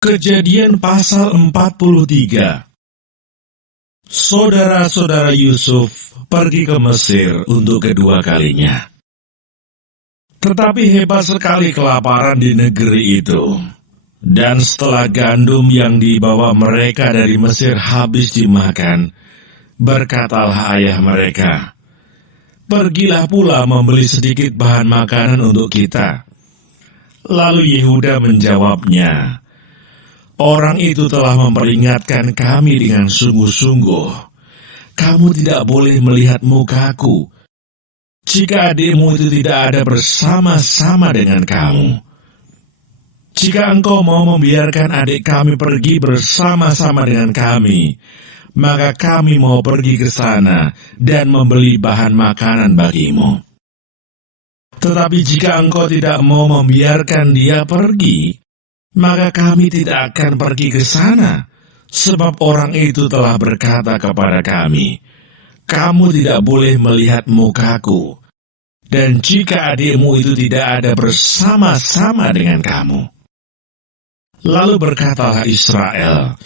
Kejadian pasal 43. Saudara-saudara Yusuf pergi ke Mesir untuk kedua kalinya. Tetapi hebat sekali kelaparan di negeri itu. Dan setelah gandum yang dibawa mereka dari Mesir habis dimakan, berkatalah ayah mereka, "Pergilah pula membeli sedikit bahan makanan untuk kita." Lalu Yehuda menjawabnya, "Orang itu telah memperingatkan kami dengan sungguh-sungguh. Kamu tidak boleh melihat mukaku jika adikmu itu tidak ada bersama-sama dengan kamu. Jika engkau mau membiarkan adik kami pergi bersama-sama dengan kami, maka kami mau pergi ke sana dan membeli bahan makanan bagimu. Tetapi jika engkau tidak mau membiarkan dia pergi, maka kami tidak akan pergi ke sana, sebab orang itu telah berkata kepada kami, 'Kamu tidak boleh melihat mukaku, dan jika adikmu itu tidak ada bersama-sama dengan kamu.' Lalu berkatalah Israel,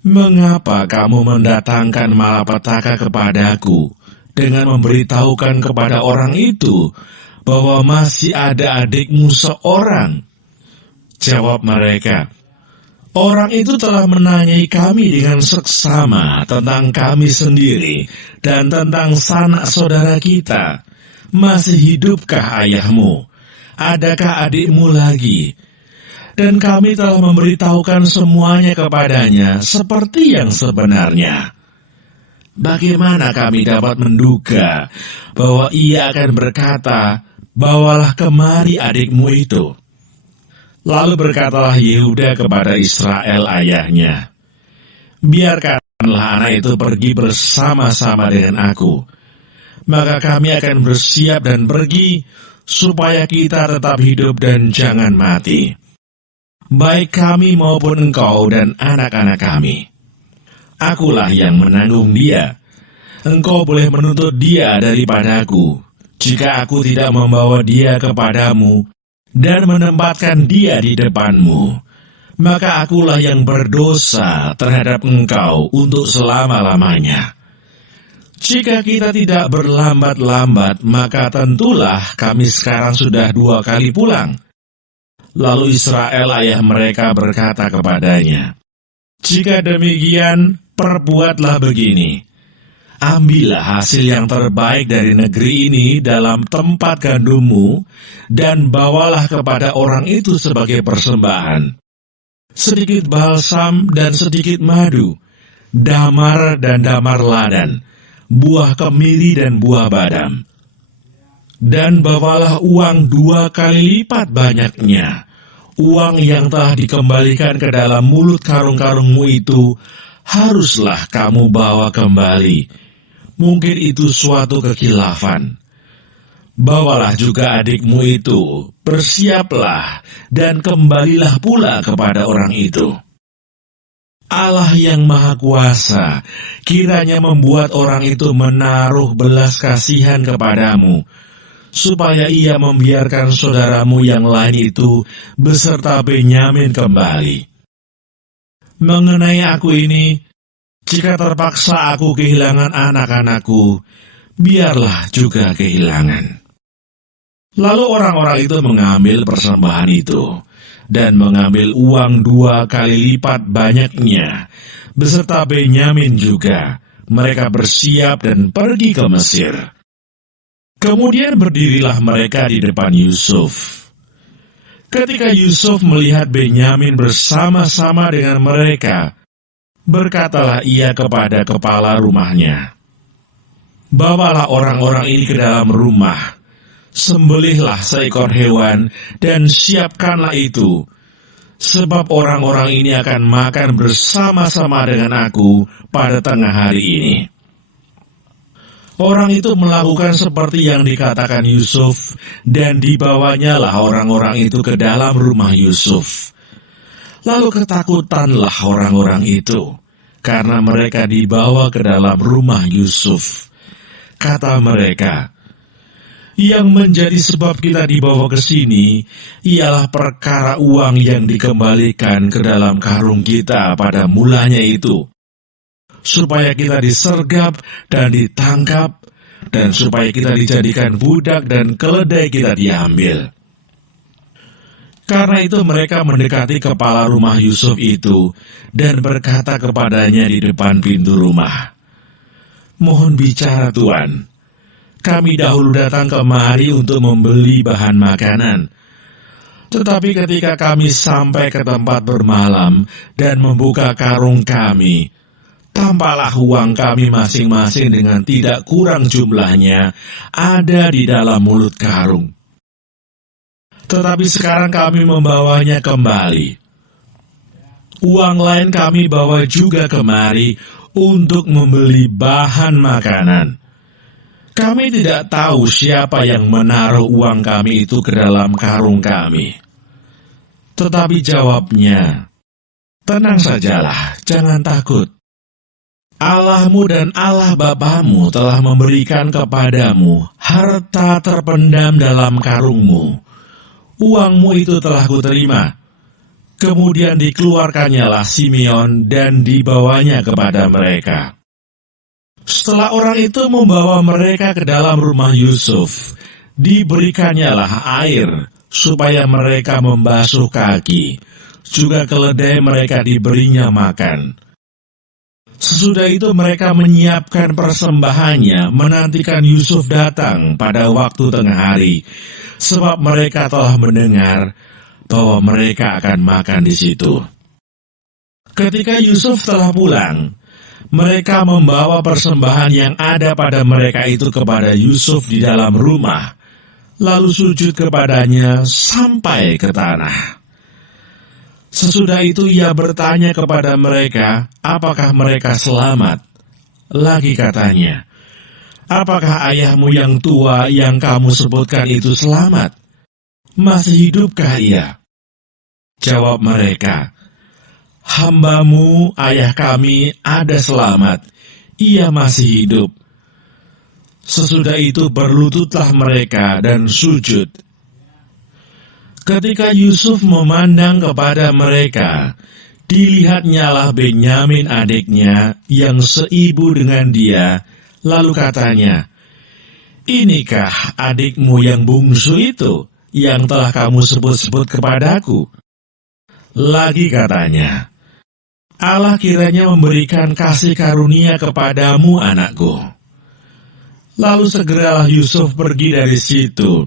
'Mengapa kamu mendatangkan malapetaka kepadaku dengan memberitahukan kepada orang itu bahwa masih ada adikmu seorang?' Jawab mereka, 'Orang itu telah menanyai kami dengan seksama tentang kami sendiri dan tentang sanak saudara kita. Masih hidupkah ayahmu? Adakah adikmu lagi?' Dan kami telah memberitahukan semuanya kepadanya seperti yang sebenarnya. Bagaimana kami dapat menduga bahwa ia akan berkata, 'Bawalah kemari adikmu itu'?" Lalu berkatalah Yehuda kepada Israel ayahnya, "Biarkanlah anak itu pergi bersama-sama dengan aku. Maka kami akan bersiap dan pergi, supaya kita tetap hidup dan jangan mati, baik kami maupun engkau dan anak-anak kami. Akulah yang menanggung dia. Engkau boleh menuntut dia daripadaku, jika aku tidak membawa dia kepadamu dan menempatkan dia di depanmu, maka akulah yang berdosa terhadap engkau untuk selama-lamanya. Jika kita tidak berlambat-lambat, maka tentulah kami sekarang sudah 2 kali pulang." Lalu Israel ayah mereka berkata kepadanya, "Jika demikian, perbuatlah begini. Ambillah hasil yang terbaik dari negeri ini dalam tempat gandummu, dan bawalah kepada orang itu sebagai persembahan. Sedikit balsam dan sedikit madu, damar dan damar ladan, buah kemiri dan buah badam. Dan bawalah uang 2 kali lipat banyaknya. Uang yang telah dikembalikan ke dalam mulut karung-karungmu itu haruslah kamu bawa kembali. Mungkin itu suatu kekhilafan. Bawalah juga adikmu itu, bersiaplah, dan kembalilah pula kepada orang itu. Allah yang Maha Kuasa kiranya membuat orang itu menaruh belas kasihan kepadamu, supaya ia membiarkan saudaramu yang lain itu beserta Benyamin kembali. Mengenai aku ini, jika terpaksa aku kehilangan anak-anakku, biarlah juga kehilangan." Lalu orang-orang itu mengambil persembahan itu, dan mengambil uang 2 kali lipat banyaknya, beserta Benyamin juga. Mereka bersiap dan pergi ke Mesir. Kemudian berdirilah mereka di depan Yusuf. Ketika Yusuf melihat Benyamin bersama-sama dengan mereka, berkatalah ia kepada kepala rumahnya, "Bawalah orang-orang ini ke dalam rumah, sembelihlah seekor hewan dan siapkanlah itu, sebab orang-orang ini akan makan bersama-sama dengan aku pada tengah hari ini." Orang itu melakukan seperti yang dikatakan Yusuf, dan dibawanyalah orang-orang itu ke dalam rumah Yusuf. Lalu ketakutanlah orang-orang itu, karena mereka dibawa ke dalam rumah Yusuf. Kata mereka, Yang menjadi sebab kita dibawa ke sini ialah perkara uang yang dikembalikan ke dalam karung kita pada mulanya itu, supaya kita disergap dan ditangkap, dan supaya kita dijadikan budak dan keledai kita diambil. Karena itu mereka mendekati kepala rumah Yusuf itu dan berkata kepadanya di depan pintu rumah, "Mohon bicara, Tuan. Kami dahulu datang kemari untuk membeli bahan makanan. Tetapi ketika kami sampai ke tempat bermalam dan membuka karung kami, tampaklah uang kami masing-masing dengan tidak kurang jumlahnya ada di dalam mulut karung. Tetapi sekarang kami membawanya kembali. Uang lain kami bawa juga kemari untuk membeli bahan makanan. Kami tidak tahu siapa yang menaruh uang kami itu ke dalam karung kami." Tetapi jawabnya, "Tenang sajalah, jangan takut. Allahmu dan Allah Bapamu telah memberikan kepadamu harta terpendam dalam karungmu. Uangmu itu telah kuterima." Kemudian dikeluarkannyalah Simeon dan dibawanya kepada mereka. Setelah orang itu membawa mereka ke dalam rumah Yusuf, diberikannya air supaya mereka membasuh kaki, juga keledai mereka diberinya makan. Sesudah itu mereka menyiapkan persembahannya, menantikan Yusuf datang pada waktu tengah hari, sebab mereka telah mendengar bahwa mereka akan makan di situ. Ketika Yusuf telah pulang, mereka membawa persembahan yang ada pada mereka itu kepada Yusuf di dalam rumah, lalu sujud kepadanya sampai ke tanah. Sesudah itu ia bertanya kepada mereka, apakah mereka selamat. Lagi katanya, "Apakah ayahmu yang tua yang kamu sebutkan itu selamat? Masih hidupkah ia?" Jawab mereka, "Hambamu, ayah kami, ada selamat. Ia masih hidup." Sesudah itu berlututlah mereka dan sujud. Ketika Yusuf memandang kepada mereka, dilihatnyalah Benyamin adiknya yang seibu dengan dia, lalu katanya, "Inikah adikmu yang bungsu itu, yang telah kamu sebut-sebut kepadaku?" Lagi katanya, "Allah kiranya memberikan kasih karunia kepadamu, anakku." Lalu segeralah Yusuf pergi dari situ,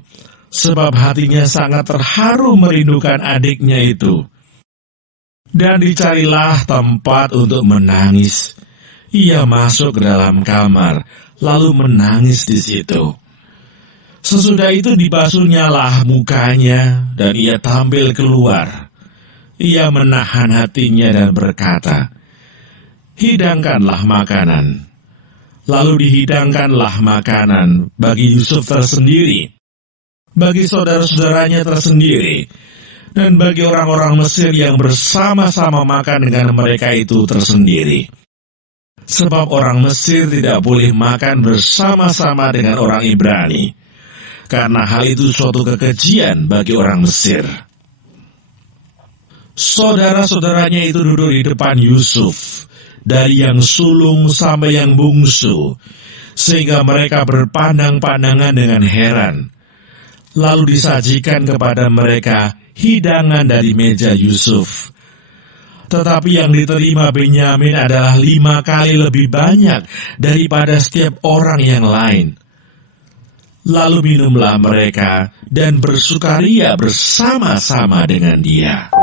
sebab hatinya sangat terharu merindukan adiknya itu. Dan dicarilah tempat untuk menangis. Ia masuk ke dalam kamar, lalu menangis di situ. Sesudah itu dibasuhnyalah mukanya, dan ia tampil keluar. Ia menahan hatinya dan berkata, "Hidangkanlah makanan." Lalu dihidangkanlah makanan bagi Yusuf tersendiri, bagi saudara-saudaranya tersendiri, dan bagi orang-orang Mesir yang bersama-sama makan dengan mereka itu tersendiri. Sebab orang Mesir tidak boleh makan bersama-sama dengan orang Ibrani, karena hal itu suatu kekejian bagi orang Mesir. Saudara-saudaranya itu duduk di depan Yusuf, dari yang sulung sampai yang bungsu, sehingga mereka berpandang-pandangan dengan heran. Lalu disajikan kepada mereka hidangan dari meja Yusuf. Tetapi yang diterima Benyamin adalah 5 kali lebih banyak daripada setiap orang yang lain. Lalu minumlah mereka dan bersukaria bersama-sama dengan dia.